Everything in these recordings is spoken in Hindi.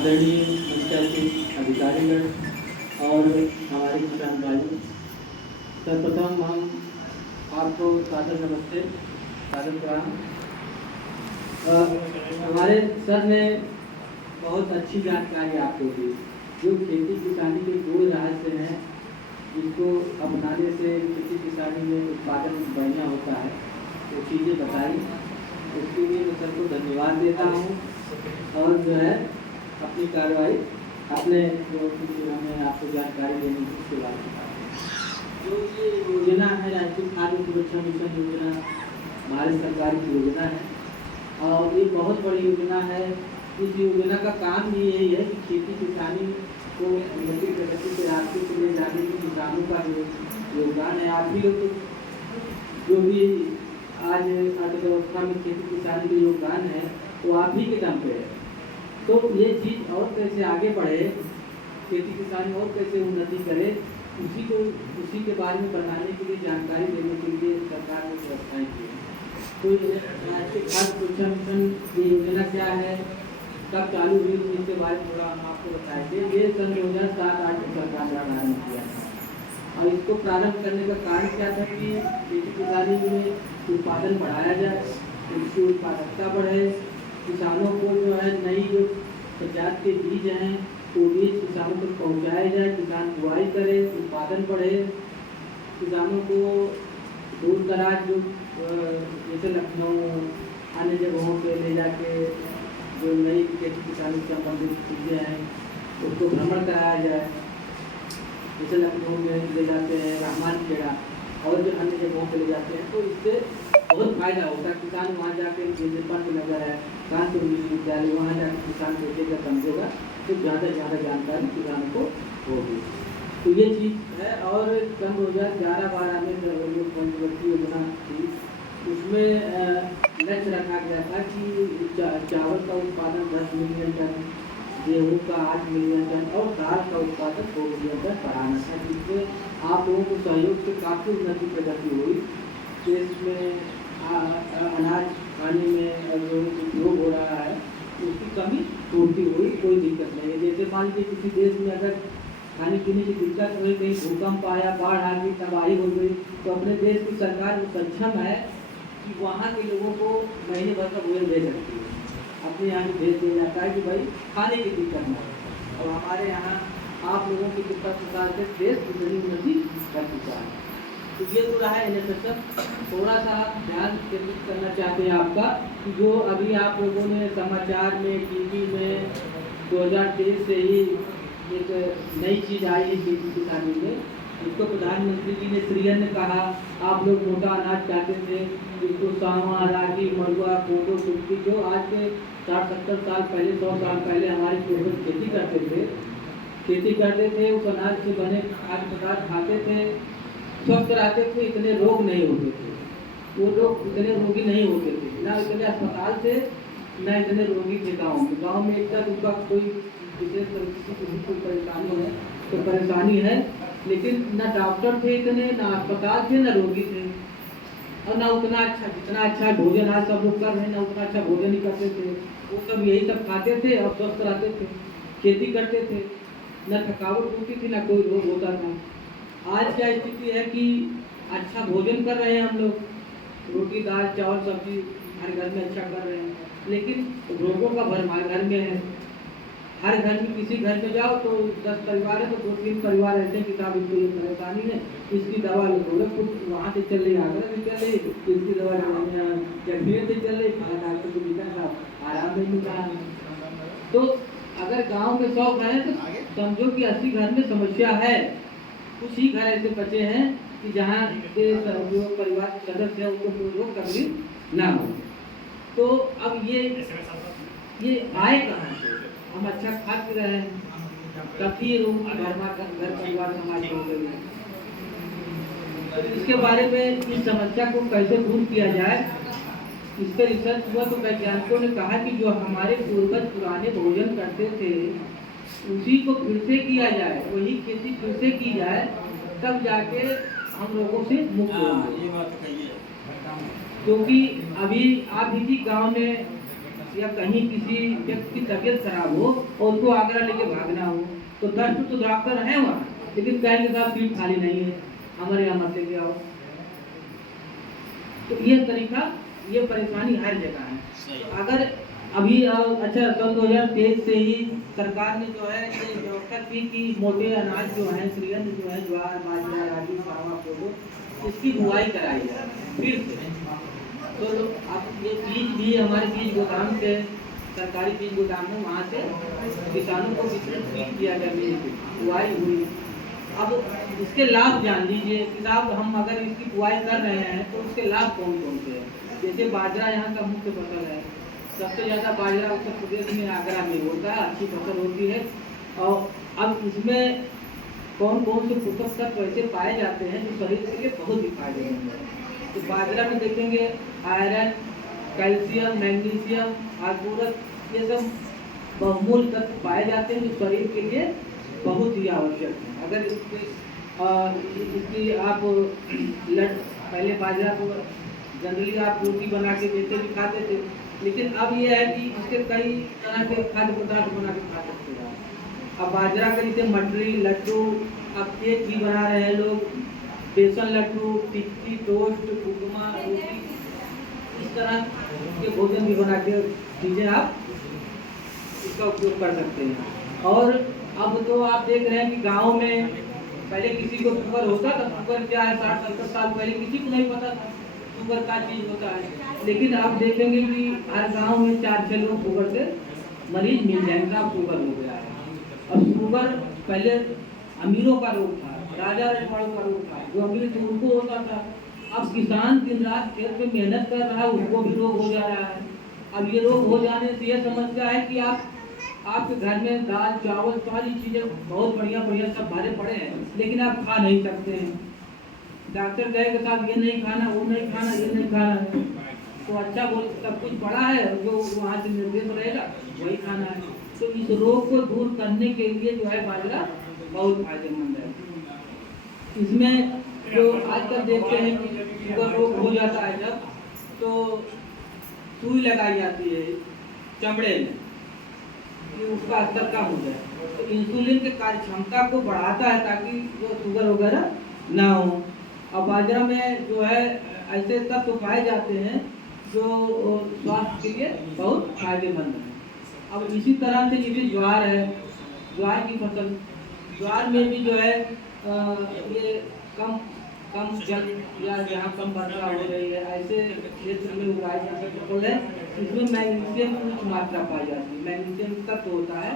आदरणीय मुख्य अधिकारीगण और हमारे किसान भाइयों, सर्वप्रथम हम आपको सादर नमस्ते, सादर प्रणाम। हमारे सर ने बहुत अच्छी जानकारी आपको दी, जो खेती किसानी के दो रहस्य हैं जिसको अपनाने से खेती किसानी में उत्पादन बढ़िया होता है, वो चीज़ें बताई। उसके लिए मैं सर को धन्यवाद देता हूँ और जो है अपनी कार्रवाई अपने जो हमें आपको जानकारी देने की उसके बाद जो ये योजना है राष्ट्रीय खाद्य सुरक्षा मिशन योजना, भारत सरकार की योजना है और ये बहुत बड़ी योजना है। इस योजना का काम ही यही है कि खेती किसानी को उन्नति प्रगति के रास्ते से ले जाने में किसानों का जो योगदान है, आप ही लोग जो भी आज अर्थव्यवस्था में खेती किसानी का योगदान है वो आप ही के दम पे है। तो ये चीज़ और कैसे आगे बढ़े, खेती किसानी और कैसे उन्नति करे, उसी के बारे में बताने के लिए, जानकारी देने के लिए सरकार ने व्यवस्थाएं की है। तो राष्ट्रीय खाद्य सुरक्षा मिशन की योजना क्या है, कब चालू हुई, इसके बारे में थोड़ा हम आपको बताएंगे। ये सन 2007-8 में सरकार ने प्रारंभ किया था और इसको प्रारंभ करने का कारण क्या था कि खेती किसानी में उत्पादन बढ़ाया जाए, उसकी उत्पादकता बढ़े, किसानों को जो है नई जो प्रजाति के बीज हैं वो बीज किसानों तक पहुँचाया जाए, किसान बुआई करे, उत्पादन बढ़े, किसानों को दूर दराज जो जैसे लखनऊ अन्य जगहों पे ले जाके जो नई खेती किसानी से संबंधित चीज़ें हैं उसको भ्रमण कराया जाए। जैसे लखनऊ में ले जाते हैं, रहमान खेड़ा और जो अन्य जगहों पे ले जाते हैं, तो इससे बहुत फायदा होता है। किसान वहाँ जाकर विज्ञापन नगर है, कानपुर विश्वविद्यालय, वहाँ जाकर किसान देखेगा, समझेगा, तो ज़्यादा से ज़्यादा जानकारी किसानों को होगी। तो ये चीज़ है। और सन 2011-12 में जो पंचवर्षीय योजना थी उसमें लक्ष्य रखा गया था कि चावल का उत्पादन 10 मिलियन टन, गेहूँ का 8 मिलियन टन और दाल का उत्पादन 2 मिलियन टन बढ़ाना था, जिसमें आप लोगों को सहयोग से काफ़ी उन्नति प्रगति हुई। देश में अनाज खाने में जो उपयोग हो रहा है उसकी कमी पूर्ति हुई, कोई दिक्कत नहीं है। जैसे मान लीजिए किसी देश में अगर खाने पीने की दिक्कत हुई, कहीं भूकंप आया, बाढ़ आ गई, तबाही हो गई, तो अपने देश की सरकार सक्षम है कि वहाँ के लोगों को महीने भर का भोजन दे सकती है, अपने यहाँ भेज दिया जाता है कि भाई खाने की दिक्कत ना हो। और हमारे यहाँ आप लोगों की कृपा प्रकार से देश कितनी उन्नति कर चुका है। तो ये तो रहा है NSSF। थोड़ा सा ध्यान केंद्रित करना चाहते हैं आपका कि जो अभी आप लोगों ने समाचार में, टीवी में 2023 से ही एक नई चीज़ आई है खेती किसानी में, जिसको प्रधानमंत्री जी ने श्रीअन्न कहा। आप लोग मोटा अनाज चाहते थे, जिसको सावा, रागी, मड़ुआ, कोदो, कुल्फी, जो आज के 60-70 साल पहले, 100 साल पहले हमारे पूर्वज खेती करते थे, उस अनाज से बने खाद्य पदार्थ खाते थे, स्वस्थ रहते थे, इतने रोग नहीं होते थे, वो लोग इतने रोगी नहीं होते थे, ना इतने अस्पताल थे, ना इतने रोगी थे। गाँव में एक तक उनका कोई विशेष किसी को परेशानी है तो परेशानी है, लेकिन ना डॉक्टर थे इतने, ना अस्पताल थे, ना रोगी थे, और ना उतना अच्छा, जितना अच्छा भोजन आज सब लोग कर रहे हैं, ना उतना अच्छा भोजन ही करते थे। वो सब यही सब खाते थे और स्वस्थ रहते थे, खेती करते थे, ना थकावट होती थी, ना कोई रोग होता था। आज क्या स्थिति है कि अच्छा भोजन कर रहे हैं हम लोग, रोटी दाल चावल सब्जी हर घर में अच्छा कर रहे हैं, लेकिन रोगों का भरमार घर में है। हर घर में, किसी घर में जाओ तो 10 परिवार है तो 2-3 परिवार ऐसे हैं कि साहब इसको ये परेशानी है, इसकी दवा लो, कुछ वहाँ से चल रही, आगरा से चल रही, इसकी दवा जगह से चल रही, डॉक्टर को दिखा साहब आराम नहीं मिल रहा है। तो अगर गाँव में 100 घर हैं तो समझो कि 80 घर में समस्या है। कुछ ही घर ऐसे बचे हैं कि जहाँ के जो परिवार के सदस्य हैं उनको कोई रोग तकलीफ ना हो। तो अब ये आए कहाँ से? हम अच्छा खा पी रहे हैं, तभी रोग घर परिवार समाज हो गई है। तो इसके बारे में इस समस्या को कैसे दूर किया जाए, इस पर रिसर्च हुआ तो वैज्ञानिकों ने कहा कि जो हमारे पूर्वज पुराने भोजन करते थे उसी को फिर से किया जाए, वही खेती फिर से की जाए, तब जाके हम लोगों से मुक्त होंगे। क्योंकि अभी आप ही गांव में या कहीं किसी व्यक्ति की तबीयत खराब हो और उसको आगरा लेके भागना हो, तो 10 तो डॉक्टर हैं वहाँ, लेकिन कहेंगे साहब सीट खाली नहीं है, हमारे यहाँ मत लेके आओ। तो ये तरीका, ये परेशानी हर जगह है। अगर अभी अच्छा सन 2023 से ही सरकार ने जो है ये व्यवस्था की कि मोटे अनाज जो है, श्रीअन्न जो है, ज्वार, बाजरा, रागी, सावा, कोदो, इसकी बुआई कराई है फिर से। तो अब ये बीज भी हमारे बीज गोदाम से, सरकारी बीज गोदाम में, वहाँ से किसानों को वितरित किया गया, बीज बुआई हुई। अब इसके लाभ जान लीजिए कि साहब हम अगर इसकी बुआई कर रहे हैं तो उसके लाभ कौन कौन से हैं। जैसे बाजरा यहाँ का मुख्य फसल है, सबसे ज़्यादा बाजरा उत्तर प्रदेश में आगरा में होता है, अच्छी फसल होती है। और अब इसमें कौन कौन से पोषक तत्व ऐसे पाए जाते हैं जो शरीर के लिए बहुत ही फायदेमंद है। तो बाजरा में देखेंगे आयरन, कैल्शियम, मैग्नीशियम, फास्फोरस, ये सब बहुमूल्य तत्व पाए जाते हैं जो शरीर के लिए बहुत ही आवश्यक है। अगर इसकी आप पहले बाजरा को जनरली आप रोटी बना के देते भी खाते थे, लेकिन अब ये है कि इसके कई तरह के खाद्य पदार्थ बना के खा सकते हैं। अब बाजरा के जैसे मटरी, लड्डू, अब केक भी बना रहे हैं लोग, बेसन लड्डू, टिक्की, टोस्ट, उपमा, रोटी, इस तरह के भोजन भी बना के चीज़ें आप इसका उपयोग कर सकते हैं। और अब तो आप देख रहे हैं कि गांव में पहले किसी को शुगर होता था, शुगर क्या है, 60-70 साल पहले किसी को नहीं पता था शुगर का चीज़ होता है। लेकिन आप देखेंगे कि हर गांव में 4-6 लोग शुगर से मरीज मिल जाएंगे, अब शुगर हो गया है। अब शुगर पहले अमीरों का रोग था, राजा रजवाड़ों का रोग था, जो अमीर थे उनको होता था। अब किसान दिन रात खेत में मेहनत कर रहा है, उसको भी रोग हो जा रहा है। अब ये रोग हो जाने से यह समस्या है कि आपके घर में दाल, चावल, सारी चीज़ें बहुत बढ़िया बढ़िया सब भरे पड़े हैं, लेकिन आप खा नहीं सकते हैं। डॉक्टर कहेगा साहब ये नहीं खाना, वो नहीं खाना, ये नहीं खाना है, तो अच्छा बोल सब कुछ पड़ा है, जो वहाँ से निर्देश रहेगा वही खाना है। तो इस रोग को दूर करने के लिए जो है बाजरा बहुत फायदेमंद है। इसमें जो आजकल देखते हैं कि शुगर रोग हो जाता है जब, तो सुई लगाई जाती है चमड़े में कि उसका स्तर कम हो जाए, तो इंसुलिन के कार्य क्षमता को बढ़ाता है ताकि जो शुगर वगैरह ना हो। और बाजरा में जो है ऐसे तत्व पाए जाते हैं जो स्वास्थ्य के लिए बहुत फायदेमंद है। अब इसी तरह से ये भी ज्वार है, ज्वार की फसल, ज्वार में भी जो है ये कम जल या जहाँ कम वर्षा हो रही है ऐसे क्षेत्र में उगाई जाती है फल है। इसमें मैग्नीशियम की उच्च मात्रा पाई जाती है, मैग्नीशियम तत्व होता है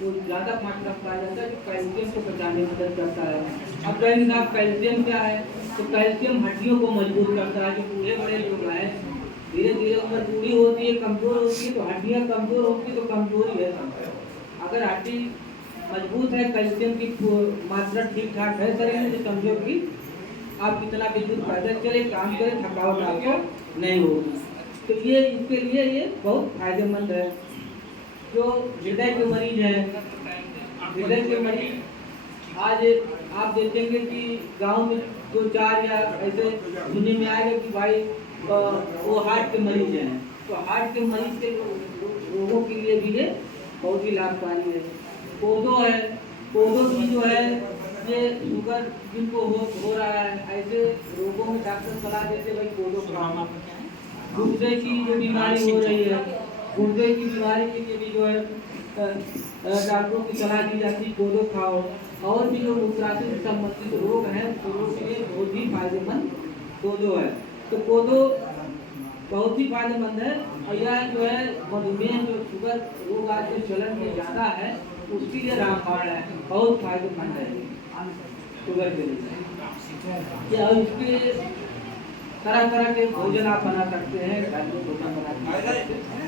तो ज़्यादा मात्रा पाया जाता है जो कैल्शियम को बचाने में मदद करता है। अब कहेंगे साहब कैल्शियम क्या है, तो कैल्शियम हड्डियों को मजबूत करता है। जो बूढ़े बड़े लोग हैं, धीरे धीरे उम्र बूढ़ी होती है, कमज़ोर होती है, तो हड्डियाँ कमज़ोर होती है तो कमज़ोरी है। अगर हड्डी मजबूत है, कैल्शियम की मात्रा ठीक ठाक है शरीर में, तो समझो कि आप कितना भी दूर पैदल चले, काम करें, थकावट आपको नहीं होगी। तो ये इसके लिए ये बहुत फायदेमंद है। जो हृदय के मरीज हैं, हृदय के मरीज आज आप देखेंगे कि गांव में 2-4 या ऐसे सुनने में आएगा कि भाई वो हार्ट के मरीज हैं, तो हार्ट के मरीज के लोगों के लिए भी ये बहुत ही लाभकारी है। कोदो है, कोदो भी जो है ये शुगर जिनको हो रहा है, ऐसे रोगों में डॉक्टर सलाह देते भाई कोदो खाओ। गुर्दे की जो बीमारी हो रही है, गुर्दे की बीमारी के लिए भी जो है डॉक्टरों की सलाह दी जाती है कोदो खाओ। और भी जो मूत्राशय से संबंधित रोग हैं उन लोगों के लिए बहुत ही फायदेमंद कोदो है। तो कोदो बहुत ही फायदेमंद है। और यह जो है मधुमेह जो शुगर रोग आज के चलन में ज़्यादा है उसके लिए रामबाण है, बहुत फायदेमंद है शुगर के लिए। और इसके तरह तरह के भोजन आप बना सकते हैं, घर में भोजन बना सकते हैं।